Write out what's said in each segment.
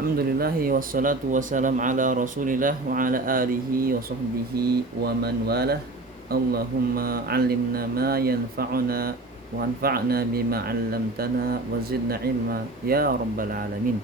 Alhamdulillahi wassalatu wassalam ala rasulillah wa ala alihi wa sahbihi wa man walah. Allahumma allimna ma yanfa'una wa anfa'na bima 'allamtana wa zidna ilma ya rabbal alamin.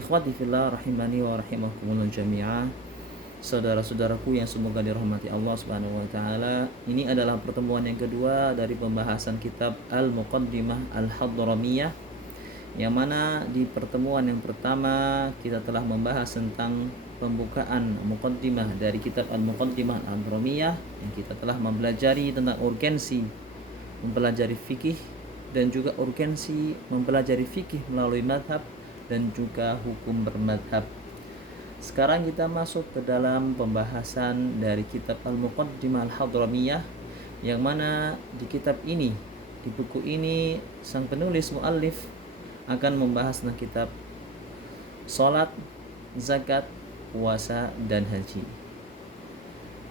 Ikhwati fillah rahimani wa rahimakumullah jami'ah. Saudara-saudaraku yang semoga dirahmati Allah Subhanahu wa taala. Ini adalah pertemuan yang kedua dari pembahasan kitab Al-Muqaddimah Al-Hadramiyah, yang mana di pertemuan yang pertama kita telah membahas tentang pembukaan muqaddimah dari kitab Al-Muqaddimah Al-Hadramiyah, yang kita telah mempelajari tentang urgensi mempelajari fikih dan juga urgensi mempelajari fikih melalui madhab dan juga hukum bermadhab. Sekarang kita masuk ke dalam pembahasan dari kitab Al-Muqaddimah Al-Hadramiyah, yang mana di kitab ini, di buku ini, sang penulis muallif akan membahas tentang kitab salat, zakat, puasa, dan haji.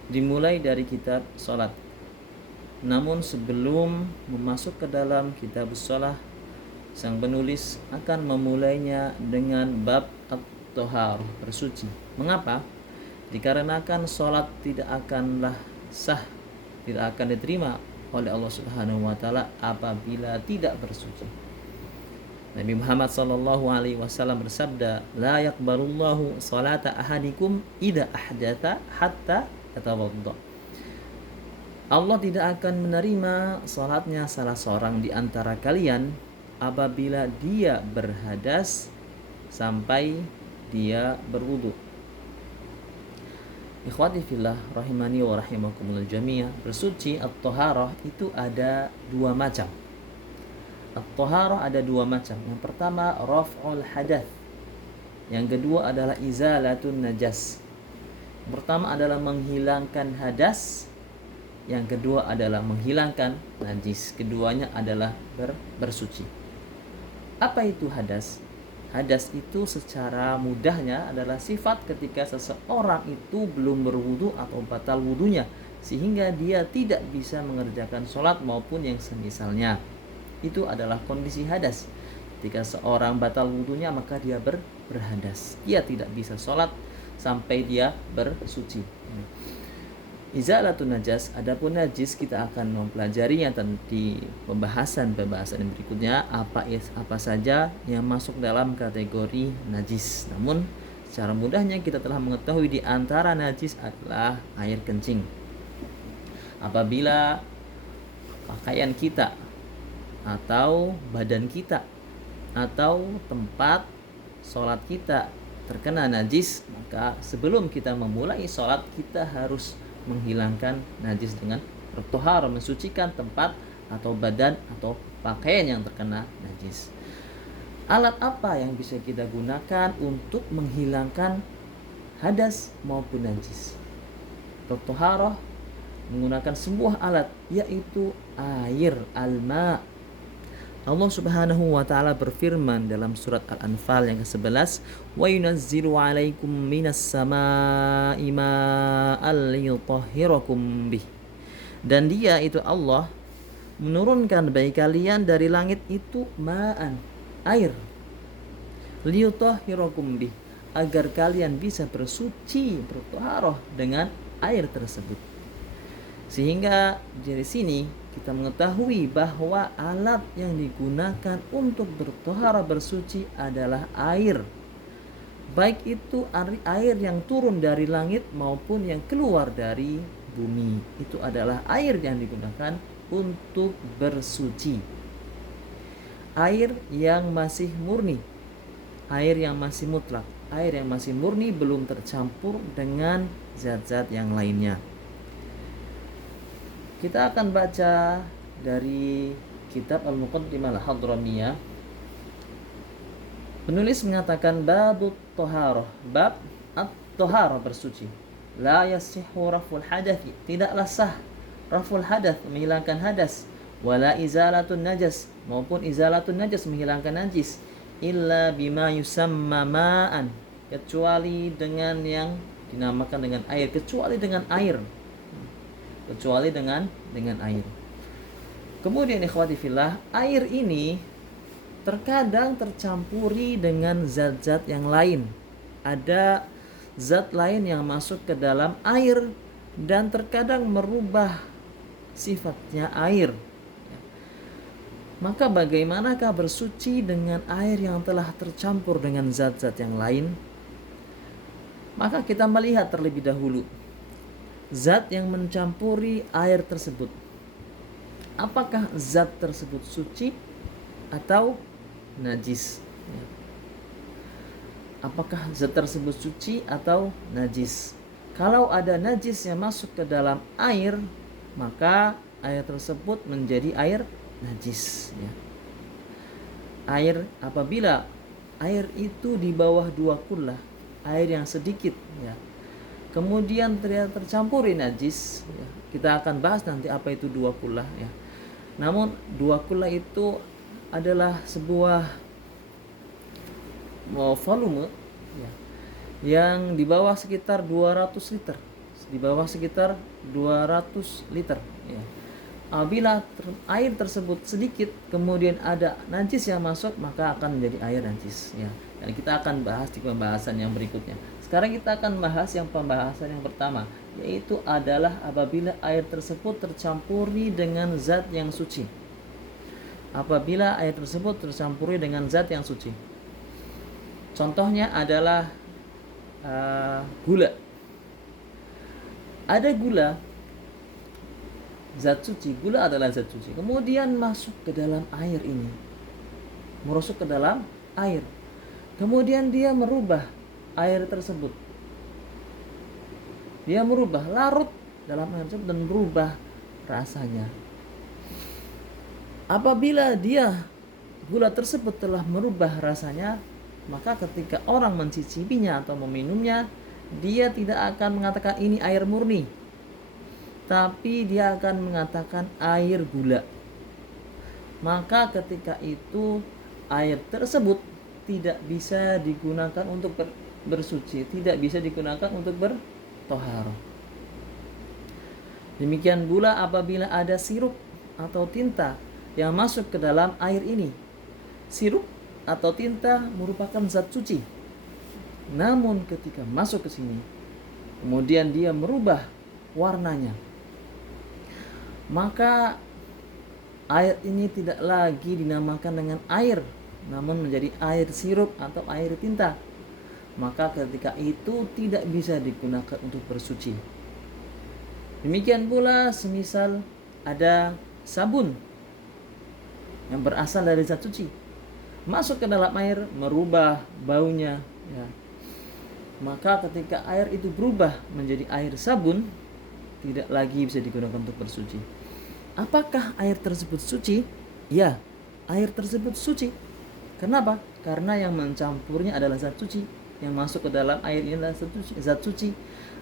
Dimulai dari kitab salat. Namun sebelum masuk ke dalam kitab salat, sang penulis akan memulainya dengan bab at-thahar, bersuci. Mengapa? Dikarenakan salat tidak akanlah sah, tidak akan diterima oleh Allah Subhanahu wa taala apabila tidak bersuci. Nabi Muhammad sallallahu alaihi wasallam bersabda, "La yaqbalullahu salata ahadikum idza ahdatha hatta yatawadda." Allah tidak akan menerima salatnya salah seorang di antara kalian apabila dia berhadas sampai dia berwudu. Ikhwati fillah rahimani wa rahimakumullah jami'ah. Bersuci at-thaharah itu ada dua macam. At-thaharah ada dua macam. Yang pertama raf'ul hadath. Yang kedua adalah izalatun najas. Yang pertama adalah menghilangkan hadas. Yang kedua adalah menghilangkan najis. Keduanya adalah bersuci. Apa itu hadas? Hadas itu secara mudahnya adalah sifat ketika seseorang itu belum berwudu atau batal wudunya, sehingga dia tidak bisa mengerjakan sholat maupun yang semisalnya. Itu adalah kondisi hadas. Ketika seorang batal wudunya, maka dia berhadas. Dia tidak bisa sholat sampai dia bersuci. Izalatun najas, adapun najis kita akan mempelajarinya di pembahasan yang berikutnya, apa saja yang masuk dalam kategori najis. Namun secara mudahnya kita telah mengetahui di antara najis adalah air kencing. Apabila pakaian kita atau badan kita atau tempat sholat kita terkena najis, maka sebelum kita memulai sholat kita harus menghilangkan najis dengan bertohar, mensucikan tempat atau badan atau pakaian yang terkena najis. Alat apa yang bisa kita gunakan untuk menghilangkan hadas maupun najis? Bertoharah menggunakan sebuah alat, yaitu air, al-ma'. Allah Subhanahu wa taala berfirman dalam surat Al-Anfal yang ke-11, "Wa yunazzilu 'alaikum minas samaa'i ma'an liyutahhirakum bih." Dan Dia itu Allah menurunkan bagi kalian dari langit itu ma'an, air, liyutahhirakum bih, agar kalian bisa bersuci, bertaharah dengan air tersebut. Sehingga dari sini kita mengetahui bahwa alat yang digunakan untuk bertohara bersuci adalah air. Baik itu air yang turun dari langit maupun yang keluar dari bumi. Itu adalah air yang digunakan untuk bersuci. Air yang masih murni, air yang masih mutlak, air yang masih murni belum tercampur dengan zat-zat yang lainnya. Kita akan baca dari kitab Al-Muqaddimah Al-Hadramiyah. Penulis mengatakan babut toharoh, bab at-toharoh, bersuci. La yasihhu raful hadath, tidaklah sah raful hadath, menghilangkan hadas, wala izalatun najas, maupun izalatun najas, menghilangkan najis, illa bima yusamma ma'an, kecuali dengan yang dinamakan dengan air, kecuali dengan air. Kecuali dengan air. Kemudian ikhwati fillah, air ini terkadang tercampuri dengan zat-zat yang lain. Ada zat lain yang masuk ke dalam air dan terkadang merubah sifatnya air. Maka bagaimanakah bersuci dengan air yang telah tercampur dengan zat-zat yang lain? Maka kita melihat terlebih dahulu zat yang mencampuri air tersebut. Apakah zat tersebut suci atau najis? Apakah zat tersebut suci atau najis? Kalau ada najis yang masuk ke dalam air, maka air tersebut menjadi air najis. Air, apabila air itu di bawah 2 kullah, air yang sedikit, kemudian tercampuri najis, kita akan bahas nanti apa itu 2 kullah. Namun 2 kullah itu adalah sebuah volume yang di bawah sekitar 200 liter. Di bawah sekitar 200 liter. Apabila air tersebut sedikit, kemudian ada najis yang masuk, maka akan menjadi air najis. Dan kita akan bahas di pembahasan yang berikutnya. Sekarang kita akan bahas pembahasan yang pertama, yaitu adalah apabila air tersebut tercampuri dengan zat yang suci. Apabila air tersebut tercampuri dengan zat yang suci. Contohnya adalah gula. Ada gula, zat suci, gula adalah zat suci. Kemudian masuk ke dalam air ini. Merosot ke dalam air. Kemudian dia merubah air tersebut. Dia merubah, larut dalam air tersebut dan berubah rasanya. Apabila gula tersebut telah merubah rasanya, maka ketika orang mencicipinya atau meminumnya, dia tidak akan mengatakan ini air murni, tapi dia akan mengatakan air gula. Maka ketika itu air tersebut tidak bisa digunakan untuk bersuci, tidak bisa digunakan untuk bertoharoh. Demikian pula apabila ada sirup atau tinta yang masuk ke dalam air ini. Sirup atau tinta merupakan zat suci. Namun ketika masuk ke sini, kemudian dia merubah warnanya, maka air ini tidak lagi dinamakan dengan air, namun menjadi air sirup atau air tinta. Maka ketika itu tidak bisa digunakan untuk bersuci. Demikian pula semisal ada sabun yang berasal dari zat suci, masuk ke dalam air, merubah baunya, maka ketika air itu berubah menjadi air sabun, tidak lagi bisa digunakan untuk bersuci. Apakah air tersebut suci? Ya, air tersebut suci. Kenapa? Karena yang mencampurnya adalah zat suci. Yang masuk ke dalam air ini adalah zat suci.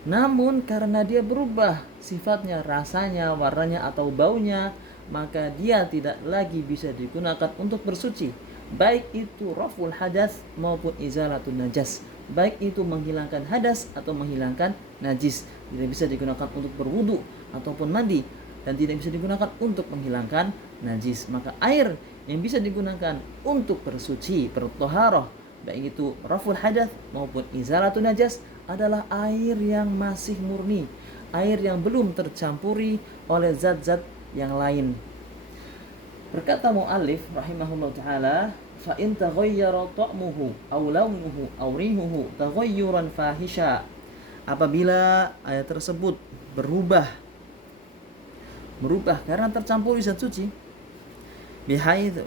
Namun karena dia berubah sifatnya, rasanya, warnanya atau baunya, maka dia tidak lagi bisa digunakan untuk bersuci. Baik itu raful hadas maupun izalatun najas. Baik itu menghilangkan hadas atau menghilangkan najis. Tidak bisa digunakan untuk berwudu ataupun mandi, dan tidak bisa digunakan untuk menghilangkan najis. Maka air yang bisa digunakan untuk bersuci, bertoharoh, baik itu raful hadas maupun izalatun najas, adalah air yang masih murni, air yang belum tercampuri oleh zat-zat yang lain. Berkata muallif rahimahullah taala, fa in taghayyara ta'muhu aw launuhu aw rihuhu taghayyuran fahisha. Apabila air tersebut berubah karena tercampuri zat suci, bihaitsu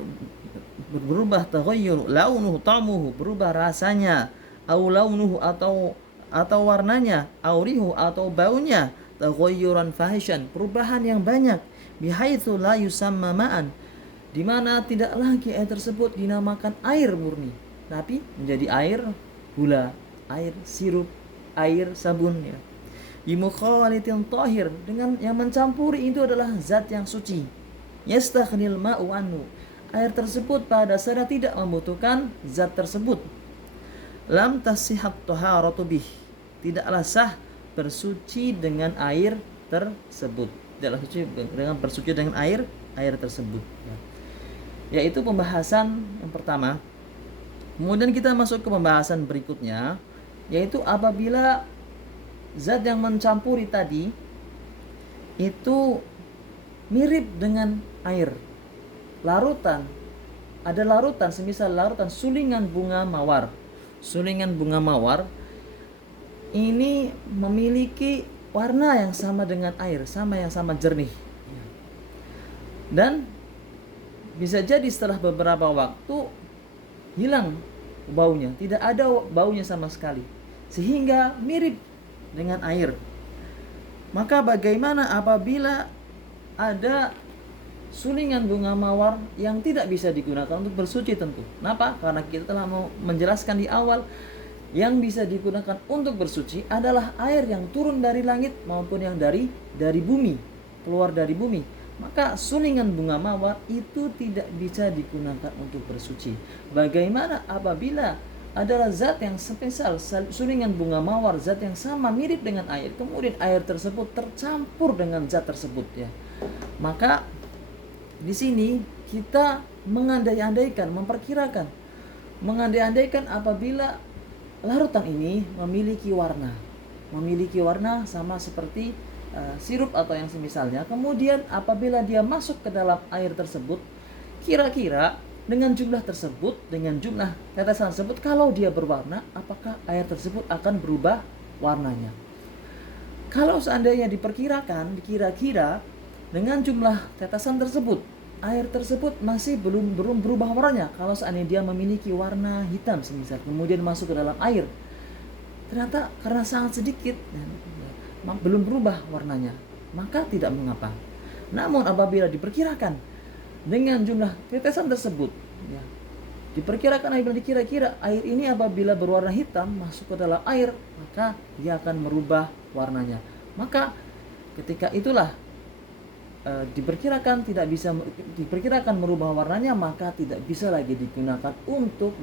berubah, taghayyur launuhu ta'muhu, berubah rasanya, aw launuhu atau warnanya, aw rihu atau baunya, taghayyuran fahishan, perubahan yang banyak, bihaitsu la yusamma ma'an, di mana tidak lagi air tersebut dinamakan air murni, tapi menjadi air gula, air sirup, air sabun, bimukhalitin tahir, dengan yang mencampuri itu adalah zat yang suci. Yastaghnil ma'u anhu, air tersebut pada dasarnya tidak membutuhkan zat tersebut. Lam tasihhat taharatu bih, tidaklah sah bersuci dengan air tersebut. Tidaklah suci dengan bersuci dengan air tersebut. yaitu pembahasan yang pertama. Kemudian kita masuk ke pembahasan berikutnya, yaitu apabila zat yang mencampuri tadi itu mirip dengan air, larutan, ada larutan, semisal larutan sulingan bunga mawar. Sulingan bunga mawar ini memiliki warna yang sama dengan air, yang sama jernih. Dan bisa jadi setelah beberapa waktu hilang baunya, tidak ada baunya sama sekali, sehingga mirip dengan air. Maka bagaimana apabila ada sulingan bunga mawar yang tidak bisa digunakan untuk bersuci tentu. Kenapa? Karena kita telah mau menjelaskan di awal, yang bisa digunakan untuk bersuci adalah air yang turun dari langit maupun yang dari bumi, keluar dari bumi. Maka sulingan bunga mawar itu tidak bisa digunakan untuk bersuci. Bagaimana apabila adalah zat yang spesial, sulingan bunga mawar, zat yang sama mirip dengan air, kemudian air tersebut tercampur dengan zat tersebut, ya. Maka di sini kita mengandai-andaikan, memperkirakan, mengandai-andaikan apabila larutan ini memiliki warna sama seperti sirup atau yang semisalnya. Kemudian apabila dia masuk ke dalam air tersebut, kira-kira dengan jumlah tersebut, dengan jumlah tetesan tersebut, kalau dia berwarna, apakah air tersebut akan berubah warnanya? Kalau seandainya dikira-kira dengan jumlah tetesan tersebut, air tersebut masih belum berubah warnanya. Kalau seandainya dia memiliki warna hitam semisal, kemudian masuk ke dalam air, ternyata karena sangat sedikit dan belum berubah warnanya, maka tidak mengapa. Namun apabila diperkirakan dengan jumlah tetesan tersebut, ya, dikira-kira air ini apabila berwarna hitam masuk ke dalam air, maka dia akan merubah warnanya. Maka ketika itulah diperkirakan merubah warnanya, maka tidak bisa lagi digunakan untuk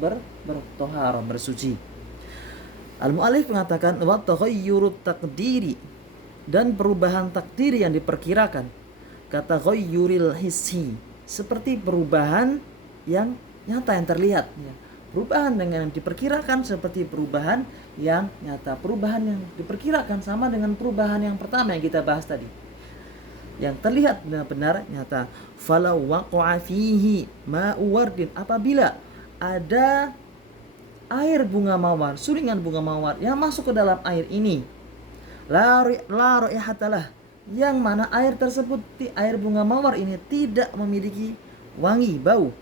bertohar, bersuci. Al-mu'allif mengatakan wa taghayyurut taqdiri, dan perubahan takdir yang diperkirakan, kata ghayyuril hissi, seperti perubahan yang nyata, yang terlihat, ya. Perubahan dengan yang diperkirakan seperti perubahan yang nyata. Perubahan yang diperkirakan sama dengan perubahan yang pertama yang kita bahas tadi, yang terlihat benar-benar nyata. Falau waqa'a fihi ma'u wardin, apabila ada air bunga mawar, sulingan bunga mawar yang masuk ke dalam air ini, la raihatalah, yang mana air tersebut, air bunga mawar ini tidak memiliki wangi, bau,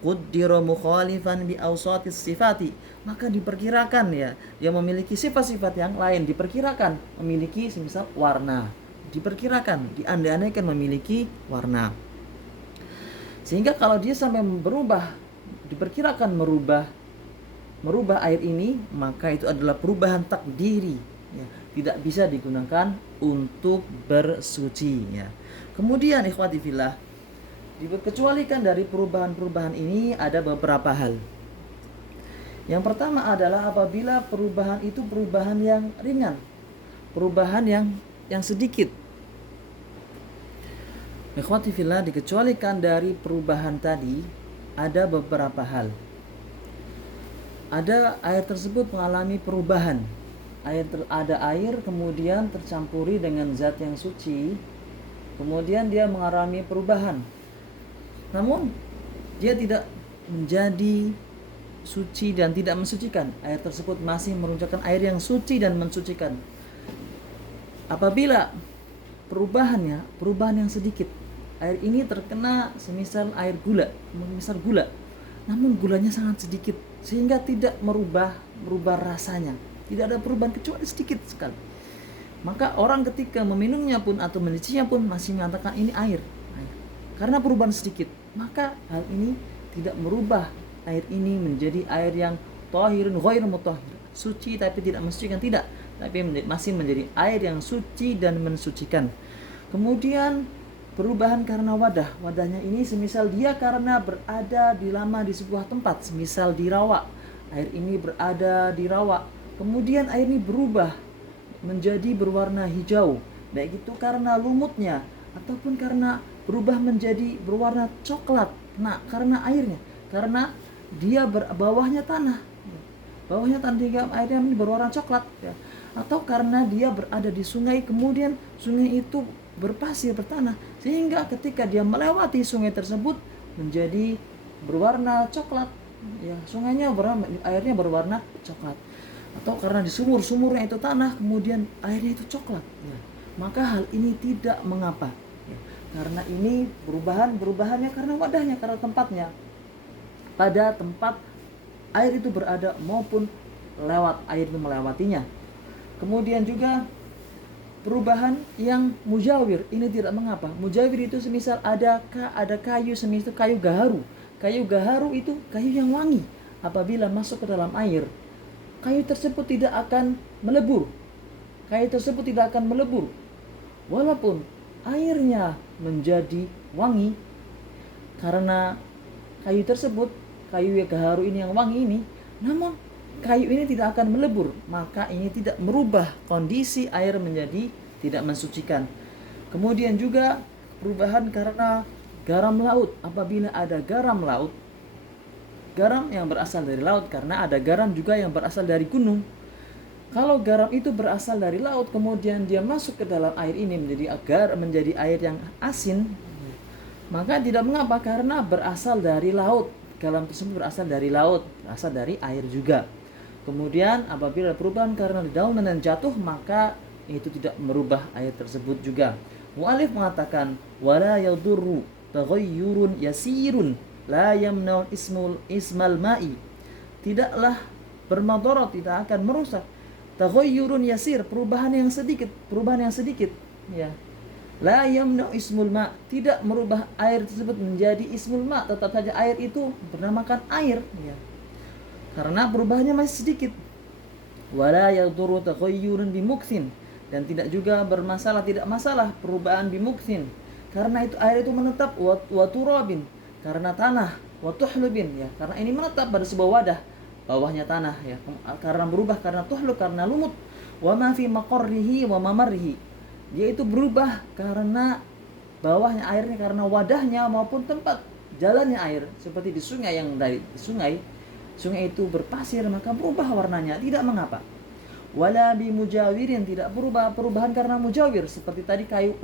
qaddira mukhalifan bi awsatis sifati, maka diperkirakan, ya, dia memiliki sifat-sifat yang lain, diperkirakan memiliki semisal warna, diperkirakan, diandai-andaikan memiliki warna, sehingga kalau dia sampai berubah, diperkirakan merubah air ini, maka itu adalah perubahan takdiri, ya, tidak bisa digunakan untuk bersuci, ya. Kemudian ikhwati fillah, dikecualikan dari perubahan-perubahan ini ada beberapa hal. Yang pertama adalah apabila perubahan itu perubahan yang ringan, perubahan yang sedikit. Ikhwati fillah, dikecualikan dari perubahan tadi ada beberapa hal. Ada air tersebut mengalami perubahan. Ada air kemudian tercampuri dengan zat yang suci, kemudian dia mengalami perubahan. Namun dia tidak menjadi suci dan tidak mensucikan. Air tersebut masih merupakan air yang suci dan mensucikan. Apabila perubahan yang sedikit, air ini terkena semisal air gula, namun gulanya sangat sedikit sehingga tidak merubah rasanya, tidak ada perubahan kecuali sedikit sekali, maka orang ketika meminumnya pun atau mencicipinya pun masih mengatakan ini air. Karena perubahan sedikit, maka hal ini tidak merubah air ini menjadi air yang thahirun ghairu mutahhir, suci tapi tidak mensucikan, tidak, tapi masih menjadi air yang suci dan mensucikan. Kemudian perubahan karena wadahnya ini semisal dia karena berada lama di sebuah tempat, semisal di rawa, air ini berada di rawa, kemudian air ini berubah menjadi berwarna hijau, baik itu karena lumutnya ataupun karena berubah menjadi berwarna coklat karena airnya, karena dia bawahnya tanah. Bawahnya tanah hingga airnya berwarna coklat ya. Atau karena dia berada di sungai, kemudian sungai itu berpasir, bertanah, sehingga ketika dia melewati sungai tersebut menjadi berwarna coklat ya, sungainya airnya berwarna coklat. Atau karena di sumurnya itu tanah, kemudian airnya itu coklat ya. Maka hal ini tidak mengapa ya. Karena ini perubahannya karena wadahnya, karena tempatnya, pada tempat air itu berada maupun air itu melewatinya. Kemudian juga perubahan yang mujawir ini tidak mengapa. Mujawir itu semisal ada kayu, semisal kayu gaharu. Kayu gaharu itu kayu yang wangi. Apabila masuk ke dalam air, kayu tersebut tidak akan melebur. Walaupun airnya menjadi wangi, karena kayu tersebut, kayu gaharu ini yang wangi ini, namun kayu ini tidak akan melebur, maka ini tidak merubah kondisi air menjadi tidak mensucikan. Kemudian juga perubahan karena garam laut. Apabila ada garam laut, garam yang berasal dari laut, karena ada garam juga yang berasal dari gunung. Kalau garam itu berasal dari laut, kemudian dia masuk ke dalam air ini menjadi air yang asin, maka tidak mengapa karena berasal dari laut. Garam tersebut berasal dari laut, berasal dari air juga. Kemudian apabila perubahan karena dedaunan dan jatuh, maka itu tidak merubah air tersebut juga. Mu'alif mengatakan wala yadurru taghayyurun yasirun la yamna'u ismal ma'i. Tidaklah bermadarat, tidak akan merusak. Taghayyurun yasir, perubahan yang sedikit ya. La yamna'u ismul ma', tidak merubah air tersebut menjadi ismul ma', tetap saja air itu bernamakan air ya. Karena perubahannya masih sedikit. Wala yadurru taghayyurun bimukthin, dan tidak masalah perubahan bimukthin, karena itu air itu menetap, wa turabin, karena tanah, wa tuhlubin ya, karena ini menetap pada sebuah wadah, bawahnya tanah ya, karena berubah karena tuhlub, karena lumut. Wa ma fi maqarrihi wa mamarrihi, dia itu berubah karena bawahnya airnya, karena wadahnya maupun tempat jalannya air. Seperti di sungai, yang dari sungai itu berpasir, maka berubah warnanya, tidak mengapa. Wala bi mujawirin, tidak berubah perubahan karena mujawir, seperti tadi kayu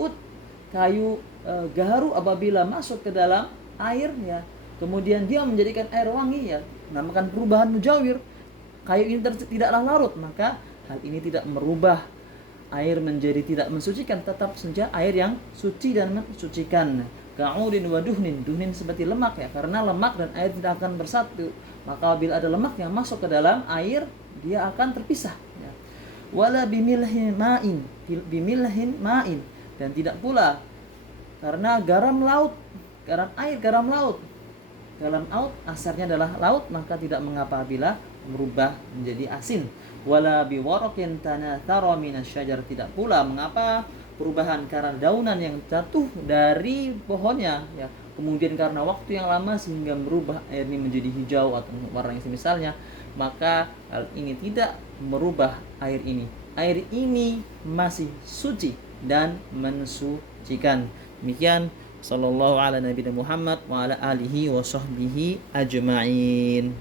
gaharu apabila masuk ke dalam air ya, kemudian dia menjadikan air wangi ya, namakan perubahan mujawir. Kayu ini tidaklah larut, maka hal ini tidak merubah air menjadi tidak mensucikan, tetap saja air yang suci dan mensucikan. Ka'udin wa duhnin seperti lemak ya, karena lemak dan air tidak akan bersatu, maka bila ada lemak yang masuk ke dalam air, dia akan terpisah ya. Wala bimilhin ma'in, dan tidak pula karena garam laut. Garam laut asalnya adalah laut, maka tidak mengapa bila berubah menjadi asin. Wala biwarakin tanathara minasyajar, tidak pula mengapa perubahan karena daunan yang jatuh dari pohonnya ya, kemudian karena waktu yang lama sehingga berubah air ini menjadi hijau atau warna yang semisalnya, maka hal ini tidak merubah air ini. Air ini masih suci dan mensucikan. Demikian, sallallahu ala nabiyina Muhammad wa ala alihi wa sahbihi ajma'in.